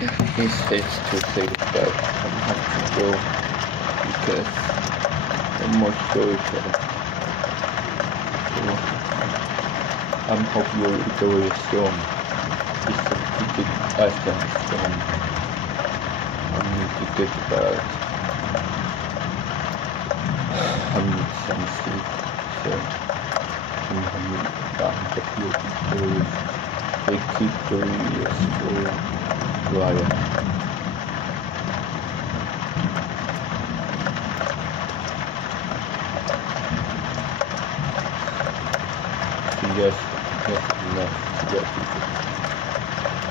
He says to say that I have to go because I'm more spiritual. So I'm hope you enjoy your storm. It's a pretty awesome storm. I need to get about I need some sleep. So I'm hope you enjoy. They keep doing your story. Ryan. Yes, enough. Yes,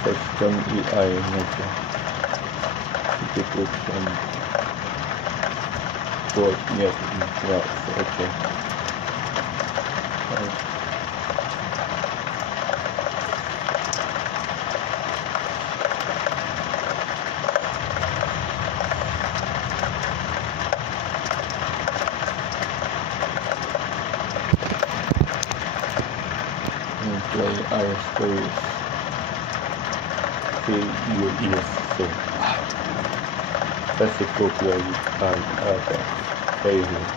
first don't eat iron okay. You put some pork meat in rice, okay. Play our stories fill your ears so that's a good way to find out favorite.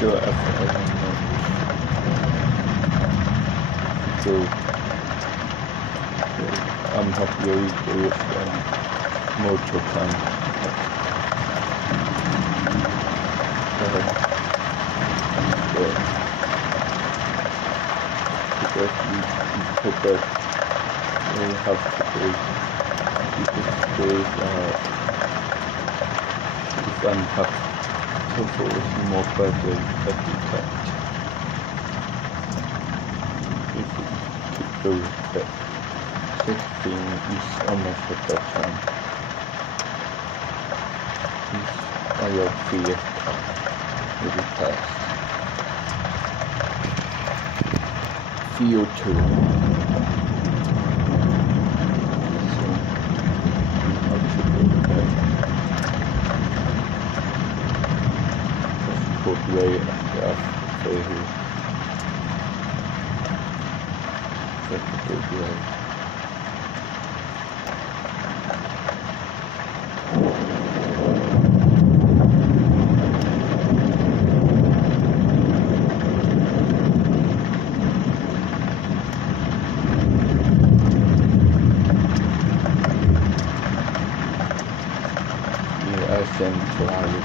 Do it after so I'm happy you do it multiple times. Because you put that you have to do if I'm happy to force more better at the time. If you keep doing that, 16 is almost at that time. I will fear will be past. Feel too. So, how to do that? That's a good way after failure. That's a good way. I send to Harry.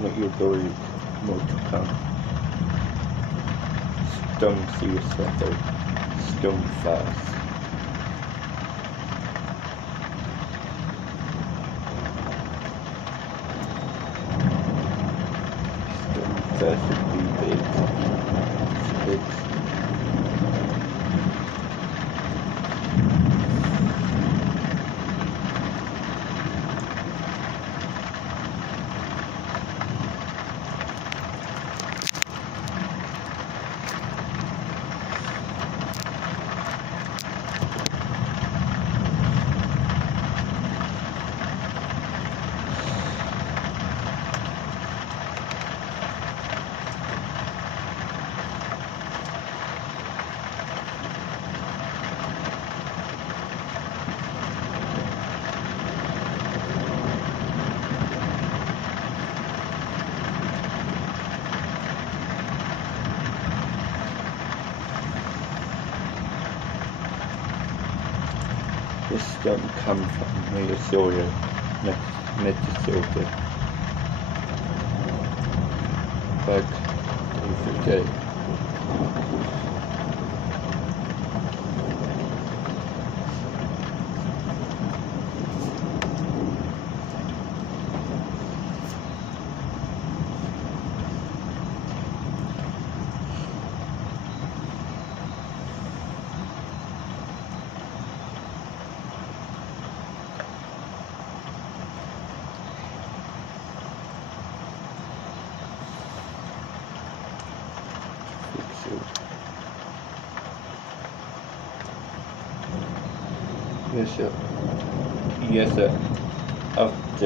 What you're going more to come. Don't see yourself out. Stone fast. Stone fast would be big. Sticks. Just don't come from Minnesota, Minnesota. Back is okay. Yes, sir. Yes, sir. After